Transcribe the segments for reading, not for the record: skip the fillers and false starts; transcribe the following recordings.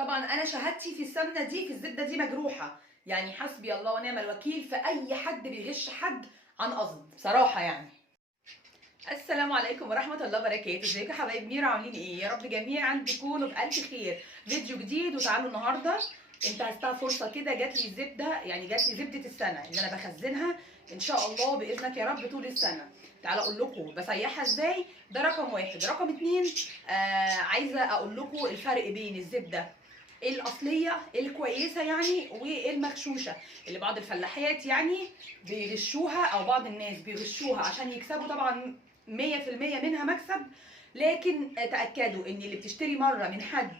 طبعا انا شهادتي في السمنه دي في الزبده دي مجروحه، يعني حسبي الله ونعم الوكيل في اي حد بيغش حد عن قصد بصراحه يعني. السلام عليكم ورحمه الله وبركاته، ازيكم يا حبايب ميرا، عاملين ايه؟ يا رب جميعا تكونوا بالف خير. فيديو جديد، وتعالوا النهارده انتهزتها فرصه كده، جات لي الزبده، يعني جات لي زبده السنه اللي انا بخزنها ان شاء الله باذنك يا رب طول السنه. تعالى اقول لكم بسيحها ازاي. ده رقم واحد. رقم اتنين، عايزه اقول لكم الفرق بين الزبده الاصليه الكويسه يعني والمغشوشه، اللي بعض الفلاحات يعني بيغشوها، او بعض الناس بيغشوها عشان يكسبوا طبعا 100% منها مكسب. لكن تاكدوا ان اللي بتشتري مره من حد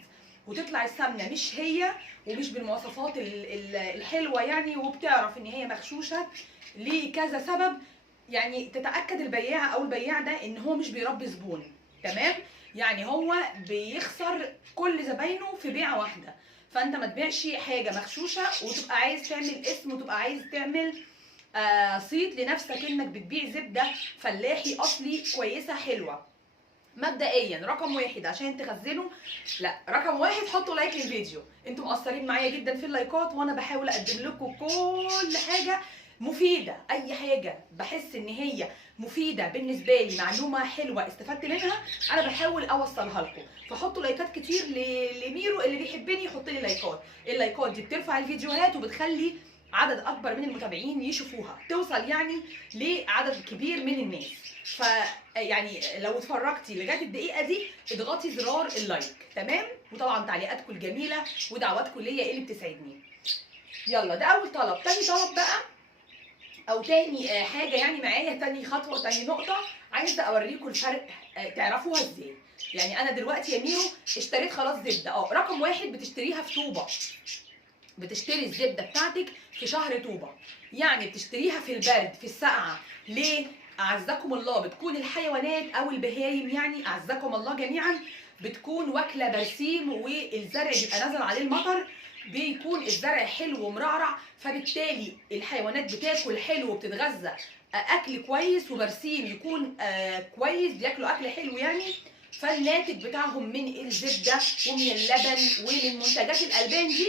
وتطلع السمنه مش هي ومش بالمواصفات الحلوه يعني، وبتعرف ان هي مغشوشه لكذا سبب. يعني تتاكد البياعه او البياع ده ان هو مش بيربي زبون، تمام؟ يعني هو بيخسر كل زباينه في بيعه واحده. فانت ما تبيعش حاجه مغشوشه وتبقى عايز تعمل اسم وتبقى عايز تعمل صيت لنفسك انك بتبيع زبده فلاحي اصلي كويسه حلوه. مبدئيا رقم واحد عشان تخزنوا، لا رقم واحد حطوا لايك للفيديو. انتوا مقصرين معايا جدا في اللايكات، وانا بحاول اقدم لكم كل حاجه مفيده. اي حاجه بحس ان هي مفيده بالنسبه لي، معلومه حلوه استفدت منها، انا بحاول اوصلها لكم. فحطوا لايكات كتير لميرو، اللي بيحبني يحط لي لايكات. اللايكات دي بترفع الفيديوهات وبتخلي عدد اكبر من المتابعين يشوفوها، توصل يعني لعدد كبير من الناس. ف يعني لو اتفرجتي لغايه الدقيقه دي اضغطي زرار اللايك، تمام؟ وطبعا تعليقاتكم الجميله ودعواتكم ليا اللي بتسعدني. يلا ده اول طلب. تاني طلب بقى، او تاني حاجه يعني معايا، تاني خطوه، تاني نقطه عايزه اوريكم الفرق تعرفوها ازاي. يعني انا دلوقتي يا ميرو اشتريت خلاص زبده. رقم واحد بتشتريها في طوبه، بتشتري الزبده بتاعتك في شهر طوبه، يعني بتشتريها في البرد في السقعه. ليه؟ اعزكم الله بتكون الحيوانات او البهايم، يعني اعزكم الله جميعا، بتكون واكله برسيم والزرع بيبقى نازل عليه المطر، بيكون الزرع حلو ومرعرع، فبالتالي الحيوانات بتاكل حلو وبتتغذى اكل كويس، وبرسيم يكون كويس، بياكلوا اكل حلو يعني. فالناتج بتاعهم من الزبده ومن اللبن ومن منتجات الالبان دي،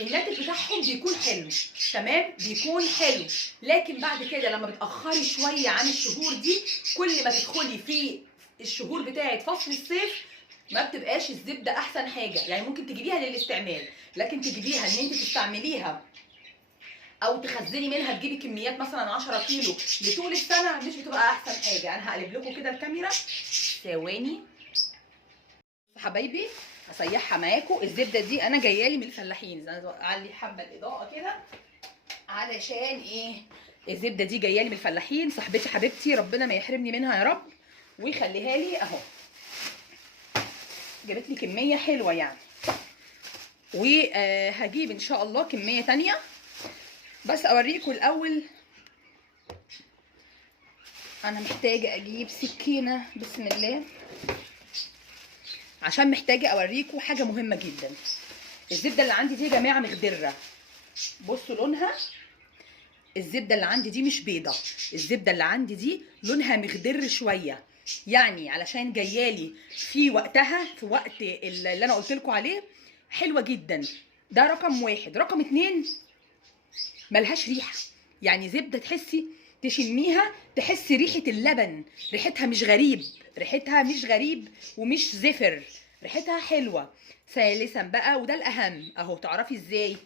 الناتج بتاعهم بيكون حلو، تمام؟ بيكون حلو. لكن بعد كده لما بتاخري شويه عن الشهور دي، كل ما تدخلي في الشهور بتاعه فصل الصيف ما بتبقاش الزبده احسن حاجه. يعني ممكن تجيبيها للاستعمال، لكن تجيبيها ان انت تستعمليها او تخزني منها، تجيبي كميات مثلا 10 كيلو لطول السنه، مش بتبقى احسن حاجه. انا هقلب لكم كده الكاميرا ثواني حبايبي، هسيحها معاكم. الزبده دي انا جايه لي من الفلاحين، انا اعلي حبه الاضاءه كده علشان ايه. الزبده دي جايه لي من الفلاحين، صاحبتي حبيبتي، ربنا ما يحرمني منها يا رب ويخليها لي اهو. جابت لي كميه حلوه يعني، وهجيب ان شاء الله كميه تانية. بس اوريكم الاول، انا محتاجه اجيب سكينه بسم الله، عشان محتاجه اوريكم حاجه مهمه جدا. الزبده اللي عندي دي يا جماعه مخضره، بصوا لونها. الزبده اللي عندي دي مش بيضه، الزبده اللي عندي دي لونها مخضر شويه، يعني علشان جايالي في وقتها، في وقت اللي انا قلت لكم عليه، حلوه جدا. ده رقم واحد. رقم اتنين، ملهاش ريحه، يعني زبده تحسي تشميها تحسي ريحه اللبن، ريحتها مش غريب، ريحتها مش غريب ومش زفر، ريحتها حلوه. ثالثا بقى وده الاهم، اهو تعرفي ازاي؟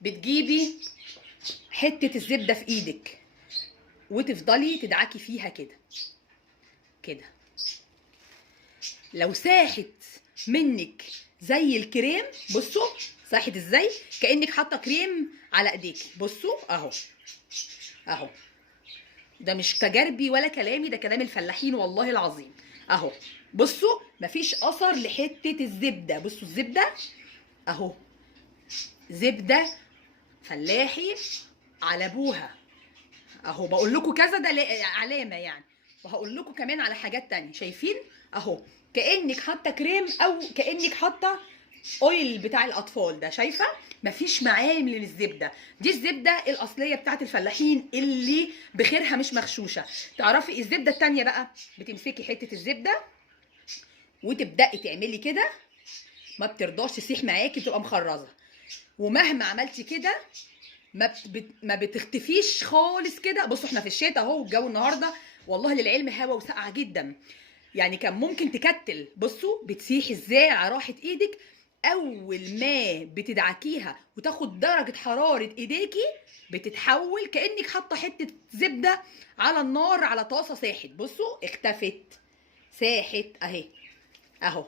بتجيبي حته الزبده في ايدك وتفضلي تدعكي فيها كده كده، لو ساحت منك زي الكريم، بصوا ساحت ازاي، كانك حاطه كريم على ايديكي. بصوا اهو اهو، ده مش تجاربي ولا كلامي، ده كلام الفلاحين والله العظيم. اهو بصوا مفيش اثر لحته الزبده. بصوا الزبده اهو، زبده فلاحي على ابوها اهو. بقول لكم كذا ده علامه يعني، وهقول لكم كمان على حاجات تانية. شايفين اهو، كانك حاطه كريم او كانك حاطه اويل بتاع الاطفال ده. شايفه؟ مفيش معامل للزبده دي، الزبده الاصليه بتاعت الفلاحين اللي بخيرها مش مغشوشه. تعرفي الزبده التانية بقى، بتمسكي حته الزبده وتبداي تعملي كده ما بترضاش تسيح معاكي، بتبقى مخرزه. ومهما عملتي كده ما بتختفيش خالص كده. بصوا احنا في الشتاء اهو، الجو النهارده والله للعلم هوا وسقعه جدا، يعني كان ممكن تكتل. بصوا بتسيح ازاي على راحه ايدك. اول ما بتدعكيها وتاخد درجه حراره ايديكي بتتحول كانك حاطه حته زبده على النار على طاسه ساحت. بصوا اختفت، ساحت اهي اهو.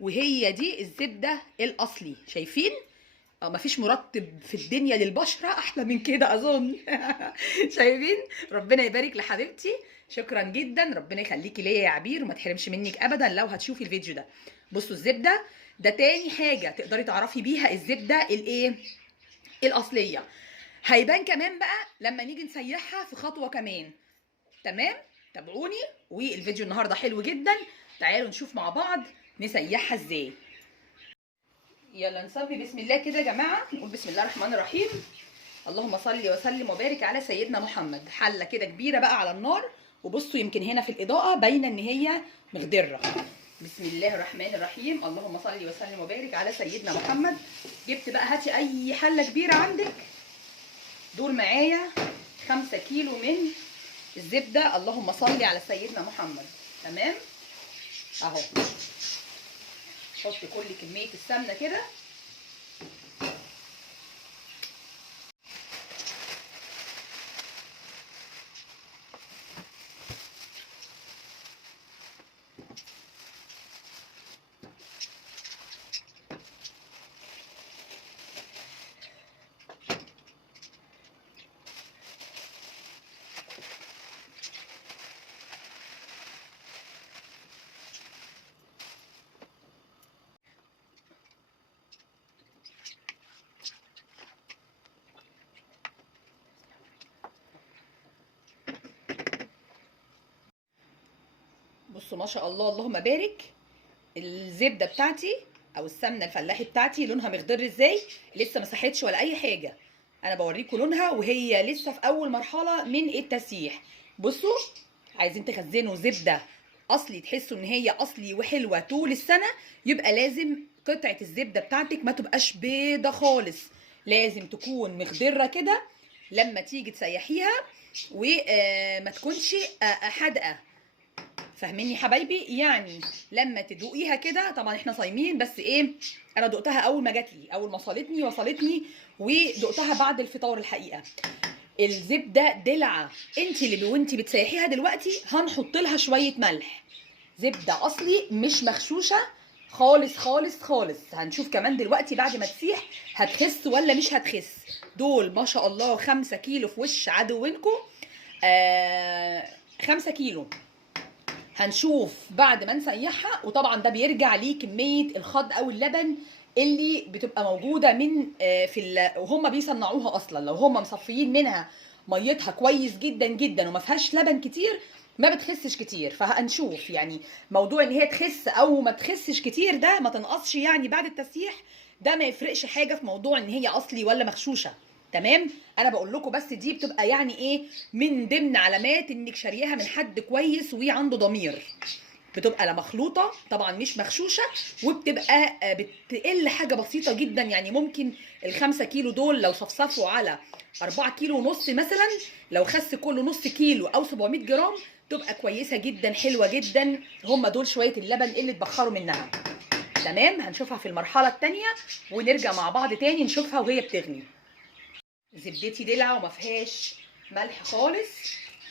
وهي دي الزبده الاصلي، شايفين؟ مفيش مرطب في الدنيا للبشره احلى من كده اظن. شايفين؟ ربنا يبارك لحبيبتي، شكرا جدا، ربنا يخليكي ليا يا عبير وما تحرمش منك ابدا لو هتشوفي الفيديو ده. بصوا الزبده ده تاني حاجه تقدري تعرفي بيها الزبده الايه الاصليه. هيبان كمان بقى لما نيجي نسيحها في خطوه كمان. تمام؟ تابعوني، والفيديو النهارده حلو جدا. تعالوا نشوف مع بعض نسيحها ازاي. يلا نصلي بسم الله كده يا جماعه، نقول بسم الله الرحمن الرحيم. اللهم صل وسلم وبارك على سيدنا محمد. حله كده كبيره بقى على النار، وبصوا يمكن هنا في الاضاءه باينه ان هي مخضره. بسم الله الرحمن الرحيم. اللهم صل وسلم وبارك على سيدنا محمد. جبت بقى، هاتي اي حله كبيره عندك. دول معايا 5 كيلو من الزبده. اللهم صل على سيدنا محمد. تمام اهو. حط كل كميه السمنه كده. بصوا ما شاء الله اللهم بارك. الزبده بتاعتي او السمنه الفلاحي بتاعتي لونها مخضر ازاي، لسه ما ساحتش ولا اي حاجه. انا بوريكم لونها وهي لسه في اول مرحله من التسييح. بصوا عايزين تخزنوا زبده اصلي، تحسوا ان هي اصلي وحلوه طول السنه، يبقى لازم قطعه الزبده بتاعتك ما تبقاش بيضه خالص، لازم تكون مخضره كده لما تيجي تسيحيها، وما تكونش حادقه. فاهميني حبايبي؟ يعني لما تدوقيها كده، طبعا احنا صايمين بس ايه، انا دقتها اول ما جات لي، اول ما وصلتني ودقتها بعد الفطار. الحقيقه الزبده دلعه. انت اللي وانت بتسيحيها دلوقتي هنحط لها شويه ملح. زبده اصلي مش مغشوشه خالص خالص خالص. هنشوف كمان دلوقتي بعد ما تسيح هتخس ولا مش هتخس. دول ما شاء الله 5 كيلو في وش عدوينكم. 5 كيلو. هنشوف بعد ما نسيحها، وطبعا ده بيرجع لكميه الخض او اللبن اللي بتبقى موجوده من وهم بيصنعوها اصلا. لو هم مصفيين منها ميتها كويس جدا جدا وما فيهاش لبن كتير ما بتخسش كتير. فهنشوف يعني موضوع ان هي تخس او ما تخسش كتير ده ما تنقصش يعني بعد التسييح، ده ما يفرقش حاجه في موضوع ان هي اصلي ولا مغشوشه. تمام؟ انا بقول لكم بس دي بتبقى يعني ايه، من ضمن علامات انك شارياها من حد كويس وعنده ضمير. بتبقى لا مخلوطه طبعا مش مغشوشه، وبتبقى بتقل حاجه بسيطه جدا. يعني ممكن ال5 كيلو دول لو صفصفوا على 4 كيلو ونص مثلا، لو خس كله نص كيلو او 700 جرام تبقى كويسه جدا حلوه جدا. هم دول شويه اللبن اللي اتبخروا منها. تمام؟ هنشوفها في المرحله الثانيه ونرجع مع بعض تاني نشوفها وهي بتغلي. زبدتي دلع وما فيهاش ملح خالص،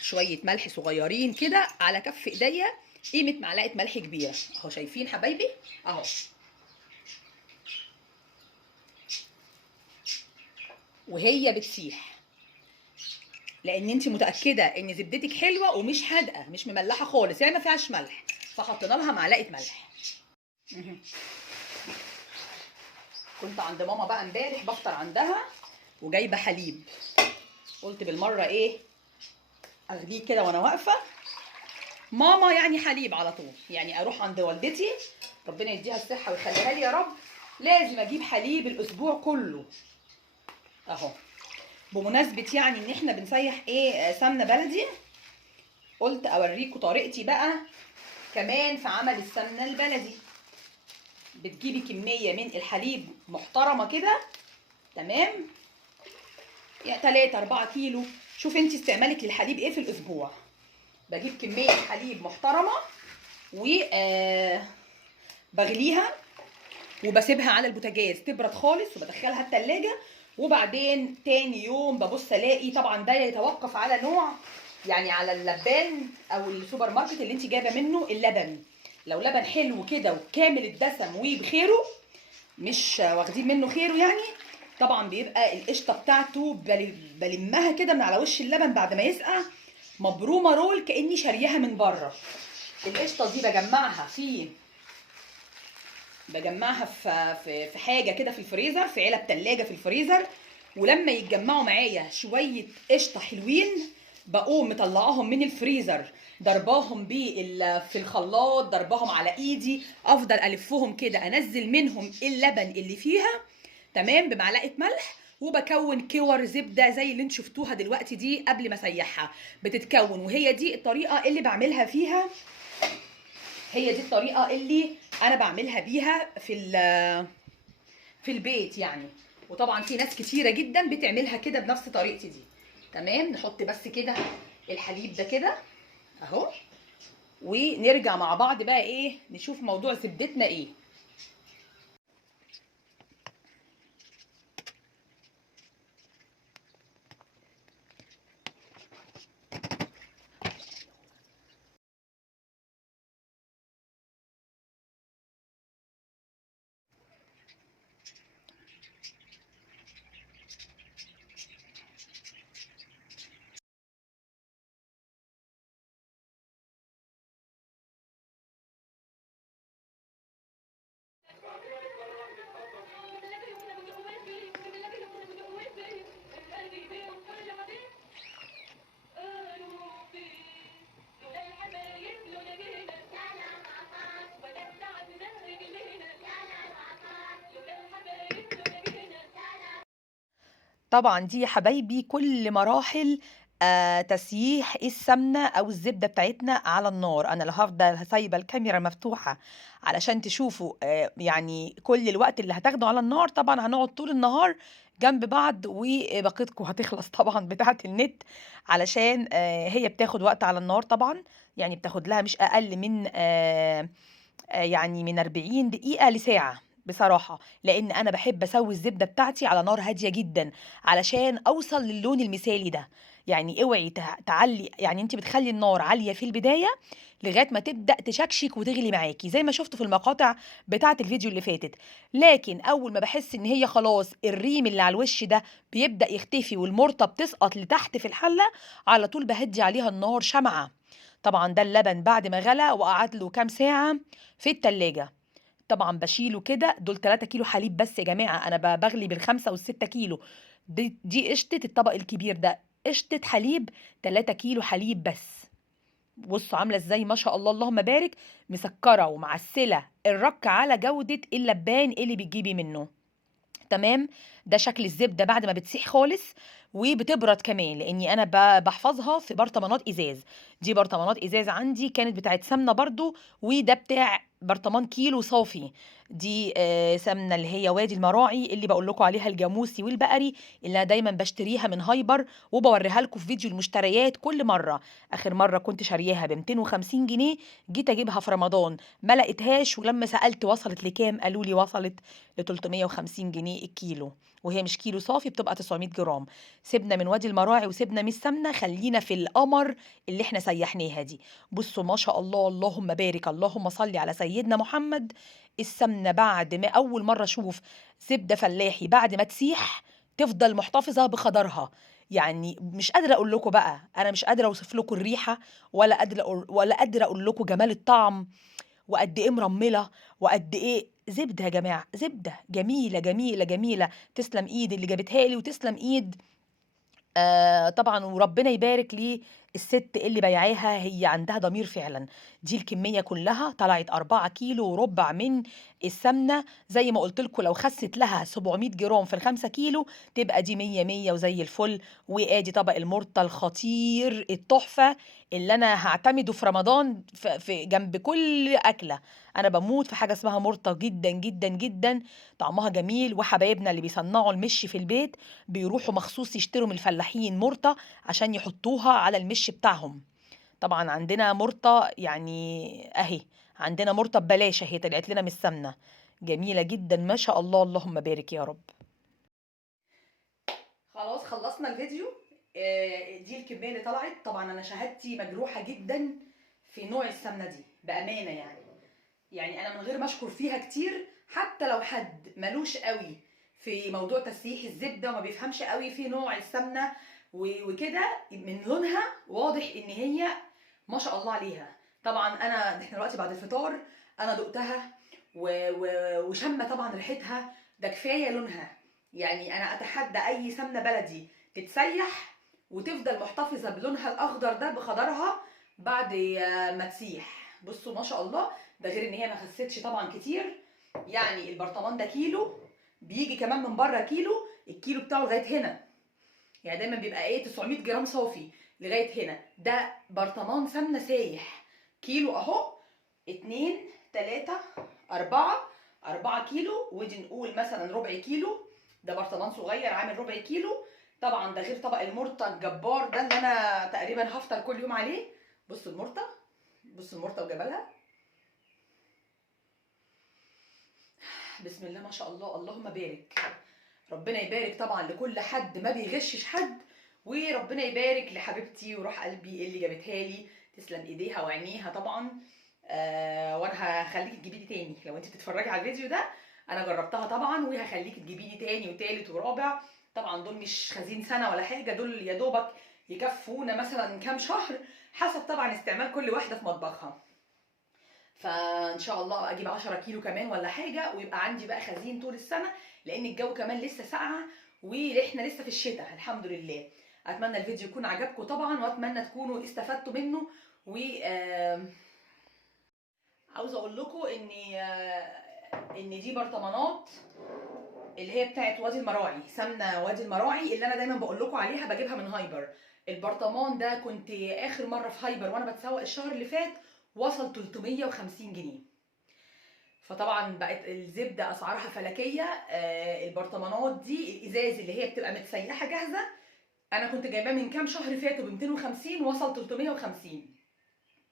شويه ملح صغيرين كده على كف ايديا، قيمه معلقه ملح كبيره اهو. شايفين حبايبي اهو. وهي بتسيح لان انت متاكده ان زبدتك حلوه ومش حادقه مش مملحه خالص، يعني ما فيهاش ملح، فحطينا لها معلقه ملح. كنت عند ماما بقى امبارح بفطر عندها وجايبه حليب، قلت بالمره ايه اغليه كده وانا واقفه. ماما يعني حليب على طول، يعني اروح عند والدتي ربنا يديها الصحه ويخليها لي يا رب، لازم اجيب حليب الاسبوع كله اهو. بمناسبه يعني ان احنا بنسيح ايه سمنه بلدي، قلت اوريكم طريقتي بقى كمان في عمل السمنه البلدي. بتجيبي كميه من الحليب محترمه كده، تمام، يعني 3 4 كيلو، شوف انت استعمالك للحليب ايه في الاسبوع. بجيب كميه حليب محترمه و بغليها وبسيبها على البوتاجاز تبرد خالص وبدخلها التلاجة. وبعدين تاني يوم ببص الاقي، طبعا ده يتوقف على نوع، يعني على اللبان او السوبر ماركت اللي انت جايبه منه اللبن. لو لبن حلو كده وكامل الدسم وبخيره، مش واخدين منه خيره يعني، طبعا بيبقى القشطه بتاعته بلمها كده من على وش اللبن بعد ما يسقع، مبرومه رول كاني شارياها من بره. القشطه دي بجمعها في حاجه كده في الفريزر، في علب تلاجة في الفريزر. ولما يتجمعوا معايا شويه قشطه حلوين، بقوم مطلعاهم من الفريزر، ضرباهم في الخلاط، ضرباهم على ايدي، افضل الفهم كده، انزل منهم اللبن اللي فيها، تمام، بمعلقه ملح، وبكون كور زبده زي اللي انتوا شفتوها دلوقتي دي قبل ما اسيحها بتتكون. وهي دي الطريقه اللي بعملها فيها، هي دي الطريقه اللي انا بعملها بيها في البيت يعني. وطبعا في ناس كتيره جدا بتعملها كده بنفس طريقتي دي. تمام، نحط بس كده الحليب ده كده اهو، ونرجع مع بعض بقى ايه، نشوف موضوع زبدتنا ايه. طبعا دي يا حبايبي كل مراحل تسييح السمنه او الزبده بتاعتنا على النار. انا لو هفضل سايبه الكاميرا مفتوحه علشان تشوفوا يعني كل الوقت اللي هتاخده على النار، طبعا هنقعد طول النهار جنب بعض وباقتكم هتخلص طبعا بتاعه النت، علشان هي بتاخد وقت على النار طبعا، يعني بتاخد لها مش اقل من يعني من 40 دقيقة لساعة بصراحة، لأن أنا باحب أسوي الزبدة بتاعتي على نار هادية جدًا، علشان أوصل للون المثالي ده. يعني اوعي تعلّي، يعني أنتِ بتخلّي النار عالية في البداية لغاية ما تبدأ تشكشك وتغلي معاكِ، زي ما شُفتوا في المقاطع بتاعة الفيديو اللي فاتت. لكن أول ما باحس إن هي خلاص الريم اللي على الوش ده بيبدأ يختفي والمُرطة بتسقط لتحت في الحلة، على طول باهدّي عليها النار شمعة. طبعًا ده اللبن بعد ما غلى وقعد له كام ساعة في التلاجة. طبعًا باشيله كده، دول 3 كيلو حليب بس يا جماعة، أنا باغلي بال5 وال6 كيلو، دي قشطة الطبق الكبير ده، قشطة حليب 3 كيلو حليب بس. بُصّوا عاملة إزاي ما شاء الله اللهم بارك، مسكّرة ومعسّلة الرَك على جودة اللبان اللي بتجيبي منه. تمام، ده شكل الزبدة بعد ما بتسيح خالص وبتبرد كمان، لإني أنا باحفظها في برطمانات إزاز. دي برطمانات إزاز عندي كانت بتاعة سمنة برضه، وده بتاع برطمان كيلو صافي. دي سمنة اللي هي وادي المراعي اللي باقول لكم عليها الجاموسي والبقري، اللي أنا دايمًا باشتريها من هايبر وباورّيها لكم في فيديو المشتريات كل مرّة. آخر مرّة كنت شارياها ب250 جنيه، جيت أجيبها في رمضان ما لقيتهاش، ولمّا سألت وصلت لكام، قالوا لي وصلت ل350 جنيه الكيلو، وهي مش كيلو صافي بتبقى 900 جرام. سيبنا من وادي المراعي وسيبنا من السمنة، خلّينا في القمر اللي إحنا سيّحناها دي. بُصّوا ما شاء الله اللهم بارك، اللهم صل على سيدنا محمد. السمنة بعد ما أول مرّة أشوف زبدة فلاحي بعد ما تسيح تفضل محتفظة بخضرها. يعني مش قادرة أقول لكم بقى، أنا مش قادرة أوصف لكم الريحة، ولا قادرة أقول لكم جمال الطعم، وقد إيه مرمّلة، وقد إيه زبدة يا جماعة، زبدة جميلة، جميلة، جميلة. تسلم إيد اللي جابتها لي وتسلم إيد طبعًا وربنا يبارك الست اللي بايعاها هي عندها ضمير فعلا. دي الكميه كلها طلعت 4 كيلو وربع من السمنه. زي ما قلت لكم، لو خست لها 700 جرام في ال5 كيلو تبقى دي 100 100 وزي الفل. وادي طبق المرطه الخطير التحفه اللي انا هعتمده في رمضان في جنب كل اكله. انا بموت في حاجه اسمها مرطه جدا جدا جدا. طعمها جميل، وحبايبنا اللي بيصنعوا المش في البيت بيروحوا مخصوص يشتروا من الفلاحين مرطه عشان يحطوها على المش بتاعهم. طبعا عندنا مرطه يعني اهي، عندنا مرطه ببلاش اهي، طلعت لنا من السمنه. جميله جدا ما شاء الله، اللهم بارك يا رب. خلاص خلصنا الفيديو. دي الكميه اللي طلعت. طبعا انا شهادتي مجروحه جدا في نوع السمنه دي بامانه يعني انا من غير ما اشكر فيها كتير، حتى لو حد ملوش قوي في موضوع تسييح الزبده وما بيفهمش قوي في نوع السمنه وكده، من لونها واضح ان هي ما شاء الله عليها. طبعا احنا دلوقتي بعد الفطار، انا دقتها وشمه طبعا ريحتها، ده كفايه لونها. يعني انا اتحدى اي سمنه بلدي تتسيح وتفضل محتفظه بلونها الاخضر ده بخضرها بعد ما تسيح. بصوا ما شاء الله. ده غير ان هي ما خستش طبعا كتير. يعني البرطمان ده كيلو، بيجي كمان من بره كيلو، الكيلو بتاعه لغايه هنا. يعني دايما بيبقى 900 جرام صافي لغايه هنا. ده برطمان سمنه سايح. كيلو اهو، 2 3 4 كيلو، ودي نقول مثلا ربع كيلو. ده برطمان صغير عامل ربع كيلو. طبعا ده غير طبق المرطه الجبار ده اللي انا تقريبا هفطر كل يوم عليه. بصوا المرطه، بصوا المرطه وجمالها. بسم الله ما شاء الله، اللهم بارك. ربنا يبارك طبعا لكل حد ما بيغشش حد، وربنا يبارك لحبيبتي وروح قلبي اللي جابتها لي. تسلم ايديها وعينيها طبعا. وانا هخليكي تجيبي لي تاني لو انت بتتفرجي على الفيديو ده. انا جربتها طبعا، وهخليكي تجيبي لي تاني وتالت ورابع. طبعا دول مش خزين سنه ولا حاجه، دول يا دوبك يكفونا مثلا كام شهر، حسب طبعا استعمال كل واحده في مطبخها. فان شاء الله اجيب 10 كيلو كمان ولا حاجه، ويبقى عندي بقى خزين طول السنه، لان الجو كمان لسه ساقعه واحنا لسه في الشتاء الحمد لله. اتمنى الفيديو يكون عجبكم طبعا، واتمنى تكونوا استفدتوا منه. و عاوزه اقول لكم ان دي برطمانات اللي هي بتاعت وادي المراعي، سمنه وادي المراعي اللي انا دايما بقول لكم عليها، بجيبها من هايبر. البرطمان ده كنت اخر مره في هايبر وانا بتسوق الشهر اللي فات وصل 350 جنيه. فطبعا بقت الزبده اسعارها فلكيه. البرطمانات دي الازاز اللي هي بتبقى متسيحه جاهزه، انا كنت جايباه من كام شهر فاتوا ب 250، وصل 350.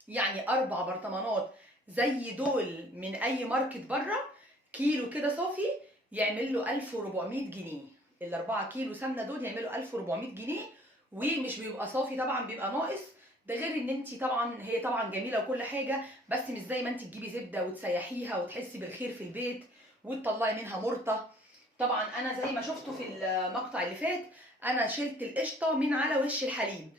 يعني 4 برطمانات زي دول من اي ماركت بره، كيلو كده صافي يعمل له 1400 جنيه. ال4 كيلو سمنه دول يعملوا 1400 جنيه، ومش بيبقى صافي طبعا، بيبقى ناقص. ده غير ان انت طبعا، هي طبعا جميله وكل حاجه، بس مش زي ما انت تجيبي زبده وتسيحيها وتحسي بالخير في البيت وتطلعي منها مرطه. طبعا انا زي ما شفتوا في المقطع اللي فات، انا شلت القشطه من على وش الحليب.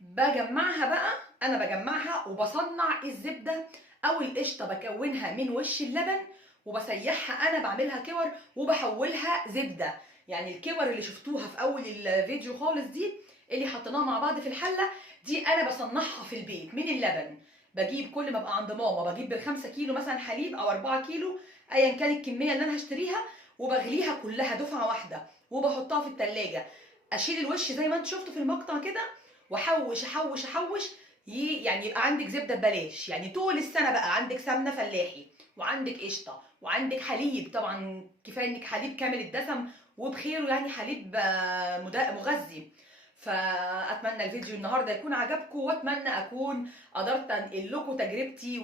بجمعها بقى، انا بجمعها وبصنع الزبده او القشطه، بكونها من وش اللبن وبسيحها، انا بعملها كور وبحولها زبده. يعني الكور اللي شفتوها في اول الفيديو خالص دي اللي حطيناها مع بعض في الحله، دي انا بصنعها في البيت من اللبن. بجيب كل ما ابقى عند ماما، بجيب ب5 كيلو مثلا حليب او 4 كيلو ايا كان الكميه اللي انا هشتريها، وبغليها كلها دفعه واحده وبحطها في التلاجة. اشيل الوش زي ما انتم شفتوا في المقطع كده، واحوش احوش احوش. يعني يبقى عندك زبده ببلاش، يعني طول السنه بقى عندك سمنه فلاحي وعندك قشطه وعندك حليب. طبعا كفايه انك حليب كامل الدسم وبخيره، يعني حليب مغذي. فاتمنى الفيديو النهارده يكون عجبكم، واتمنى اكون قدرت انقل لكم تجربتي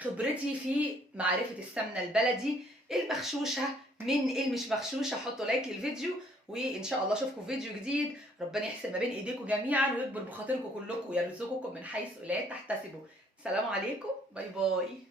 وخبرتي في معرفه السمنه البلدي المغشوشه من المش مغشوشه. حطوا لايك للفيديو، وان شاء الله اشوفكم في فيديو جديد. ربنا يحسن ما بين ايديكم جميعا ويكبر بخاطركم كلكم ويرزقكم من حيث لا تحتسبوا. سلام عليكم، باي باي.